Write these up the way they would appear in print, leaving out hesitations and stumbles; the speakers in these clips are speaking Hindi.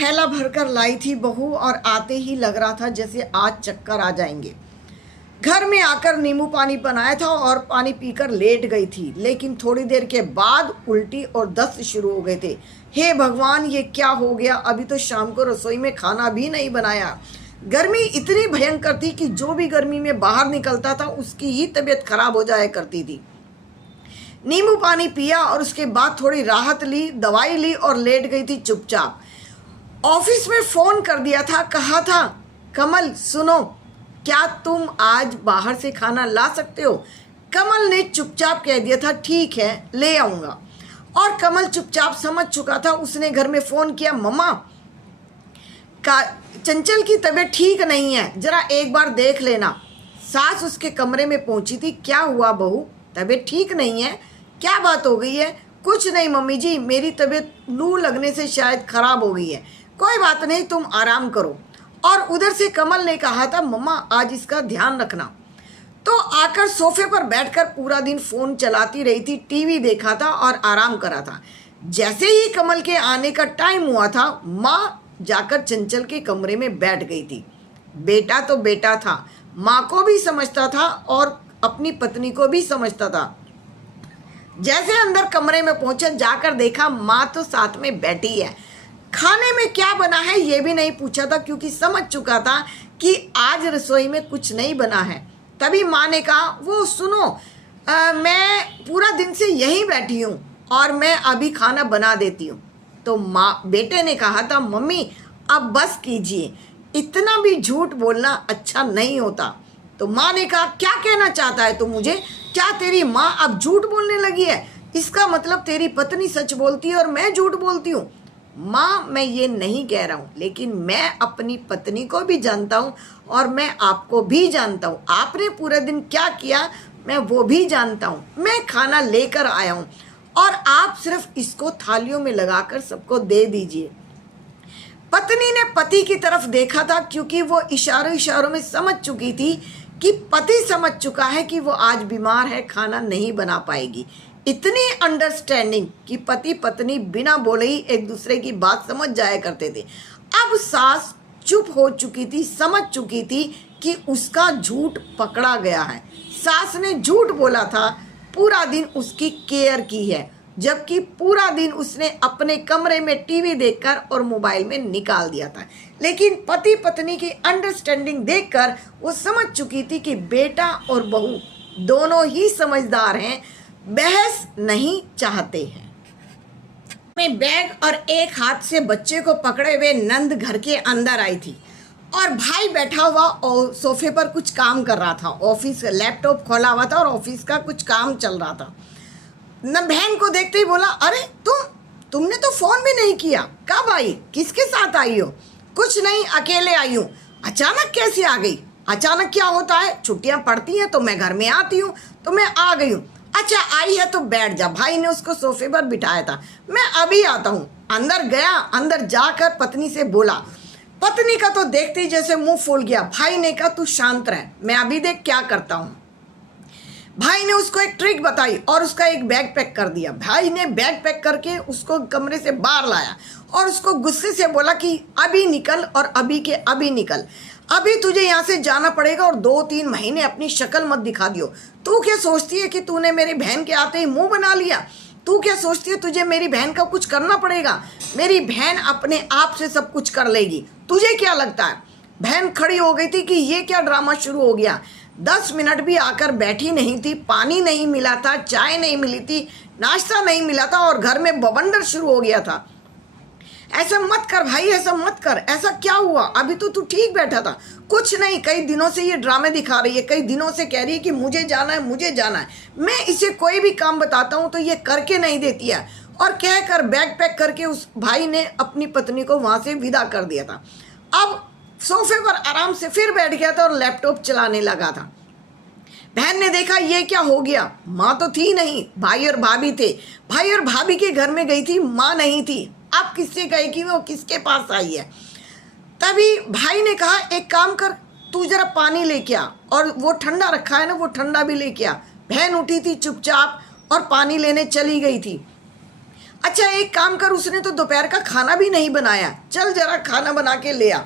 थैला भरकर लाई थी बहू और आते ही लग रहा था जैसे आज चक्कर आ जाएंगे। घर में आकर नींबू पानी बनाया था और पानी पीकर लेट गई थी, लेकिन थोड़ी देर के बाद उल्टी और दस्त शुरू हो गए थे। हे भगवान, ये क्या हो गया? अभी तो शाम को रसोई में खाना भी नहीं बनाया। गर्मी इतनी भयंकर थी कि जो भी गर्मी में बाहर निकलता था उसकी ही तबीयत खराब हो जाया करती थी। नींबू पानी पिया और उसके बाद थोड़ी राहत ली, दवाई ली और लेट गई थी चुपचाप। ऑफिस में फ़ोन कर दिया था, कहा था कमल सुनो, क्या तुम आज बाहर से खाना ला सकते हो? कमल ने चुपचाप कह दिया था ठीक है ले आऊँगा। और कमल चुपचाप समझ चुका था। उसने घर में फ़ोन किया, मम्मा का चंचल की तबीयत ठीक नहीं है, ज़रा एक बार देख लेना। सास उसके कमरे में पहुंची थी। क्या हुआ बहू, तबीयत ठीक नहीं है? क्या बात हो गई है? कुछ नहीं मम्मी जी, मेरी तबीयत लू लगने से शायद ख़राब हो गई है। कोई बात नहीं, तुम आराम करो। और उधर से कमल ने कहा था मम्मा आज इसका ध्यान रखना। तो आकर सोफे पर बैठकर पूरा दिन फ़ोन चलाती रही थी, टीवी देखा था और आराम करा था। जैसे ही कमल के आने का टाइम हुआ था, माँ जाकर चंचल के कमरे में बैठ गई थी। बेटा तो बेटा था, माँ को भी समझता था और अपनी पत्नी को भी समझता था। जैसे अंदर कमरे में पहुंचा, जाकर देखा माँ तो साथ में बैठी है। खाने में क्या बना है ये भी नहीं पूछा था, क्योंकि समझ चुका था कि आज रसोई में कुछ नहीं बना है। तभी माँ ने कहा वो सुनो, मैं पूरा दिन से यहीं बैठी हूँ और मैं अभी खाना बना देती हूँ। तो माँ बेटे ने कहा था मम्मी अब बस कीजिए, इतना भी झूठ बोलना अच्छा नहीं होता। तो माँ ने कहा क्या कहना चाहता है तू मुझे? क्या तेरी माँ अब झूठ बोलने लगी है? इसका मतलब तेरी पत्नी सच बोलती है और मैं झूठ बोलती हूँ? माँ मैं ये नहीं कह रहा हूँ, लेकिन मैं अपनी पत्नी को भी जानता हूँ और मैं आपको भी जानता हूँ। आपने पूरे दिन क्या किया मैं वो भी जानता हूँ। मैं खाना लेकर आया हूँ और आप सिर्फ इसको थालियों में लगाकर सबको दे दीजिए। पत्नी ने पति की तरफ देखा था, क्योंकि वो इशारों इशारों में समझ चुकी थी कि पति समझ चुका है कि वो आज बीमार है, खाना नहीं बना पाएगी। इतनी अंडरस्टैंडिंग कि पति पत्नी बिना बोले ही एक दूसरे की बात समझ जाया करते थे। अब सास चुप हो चुकी थी, समझ चुकी थी कि उसका झूठ पकड़ा गया है। सास ने झूठ बोला था, पूरा दिन उसकी केयर की है, जबकि पूरा दिन उसने अपने कमरे में टीवी देखकर और मोबाइल में निकाल दिया था। लेकिन पति पत्नी की अंडरस्टैंडिंग देखकर वो समझ चुकी थी कि बेटा और बहू दोनों ही समझदार हैं, बहस नहीं चाहते हैं। मैं बैग और एक हाथ से बच्चे को पकड़े हुए नंद घर के अंदर आई थी और भाई बैठा हुआ और सोफे पर कुछ काम कर रहा था। ऑफिस लैपटॉप खोला हुआ था और ऑफिस का कुछ काम चल रहा था। न बहन को देखते ही बोला अरे तुमने तो फोन भी नहीं किया, कब आई, किसके साथ आई हो? कुछ नहीं, अकेले आई हूँ। अचानक कैसे आ गई? अचानक क्या होता है, छुट्टियां पड़ती हैं तो मैं घर में आती हूँ, तो मैं आ गई हूँ। अच्छा आई है तो बैठ जा। भाई ने उसको सोफे पर बिठाया था। मैं अभी आता हूँ। अंदर गया, अंदर जाकर पत्नी से बोला। पत्नी का तो देखते ही जैसे मुंह फूल गया। भाई ने कहा तू शांत रह, मैं अभी देख क्या करता हूँ। भाई ने उसको एक ट्रिक बताई और उसका एक बैग पैक कर दिया। भाई ने बैग पैक करके उसको कमरे से बाहर लाया और उसको गुस्से से बोला कि अभी निकल और अभी के अभी निकल। अभी तुझे यहाँ से जाना पड़ेगा और 2-3 महीने अपनी शक्ल मत दिखा दियो। तू क्या सोचती है कि तूने मेरी बहन के आते ही मुंह बना लिया? तू क्या सोचती है तुझे मेरी बहन का कुछ करना पड़ेगा? मेरी बहन अपने आप से सब कुछ कर लेगी। तुझे क्या लगता है? बहन खड़ी हो गई थी कि ये क्या ड्रामा शुरू हो गया। 10 मिनट भी आकर बैठी नहीं थी, पानी नहीं मिला था, चाय नहीं मिली थी, नाश्ता नहीं मिला था और घर में बवंडर शुरू हो गया था। ऐसा मत कर भाई, ऐसा मत कर। ऐसा क्या हुआ? अभी तो तू ठीक बैठा था। कुछ नहीं, कई दिनों से ये ड्रामे दिखा रही है, कई दिनों से कह रही है कि मुझे जाना है, मुझे जाना है। मैं इसे कोई भी काम बताता हूँ तो ये करके नहीं देती है। और कहकर बैग पैक करके उस भाई ने अपनी पत्नी को वहाँ से विदा कर दिया था। अब सोफे पर आराम से फिर बैठ गया था और लैपटॉप चलाने लगा था। बहन ने देखा ये क्या हो गया। माँ तो थी नहीं, भाई और भाभी थे। भाई और भाभी के घर में गई थी, माँ नहीं थी। अब किससे गई कि वो किसके पास आई है? तभी भाई ने कहा एक काम कर, तू जरा पानी लेके आ, और वो ठंडा रखा है ना, वो ठंडा भी लेके आ। बहन उठी थी चुपचाप और पानी लेने चली गई थी। अच्छा एक काम कर, उसने तो दोपहर का खाना भी नहीं बनाया, चल जरा खाना बना के ले आ।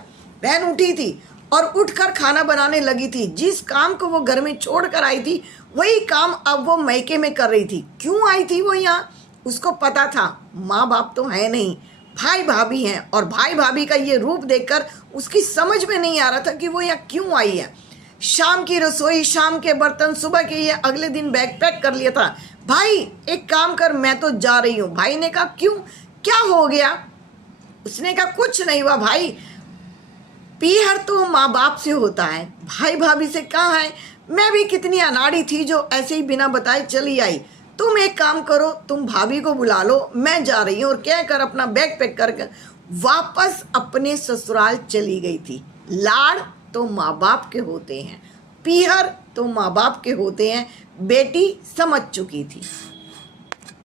बहन उठी थी और उठकर खाना बनाने लगी थी। जिस काम को वो घर में छोड़ कर आई थी वही काम अब वो मैके में कर रही थी। क्यों आई थी वो यहाँ? उसको पता था माँ बाप तो है नहीं, भाई भाभी हैं, और भाई भाभी का ये रूप देखकर उसकी समझ में नहीं आ रहा था कि वो यहाँ क्यों आई है। शाम की रसोई, शाम के बर्तन, सुबह के ये अगले दिन बैग पैक कर लिया था। भाई एक काम कर, मैं तो जा रही हूँ। भाई ने कहा क्यों, क्या हो गया? उसने कहा कुछ नहीं हुआ भाई, पीहर तो माँ बाप से होता है, भाई भाभी से कहाँ है। मैं भी कितनी अनाड़ी थी जो ऐसे ही बिना बताए चली आई। तुम एक काम करो, तुम भाभी को बुला लो, मैं जा रही हूँ। और कहकर अपना बैग पैक करके वापस अपने ससुराल चली गई थी। लाड़ तो माँ बाप के होते हैं, पीहर तो माँ बाप के होते हैं, बेटी समझ चुकी थी।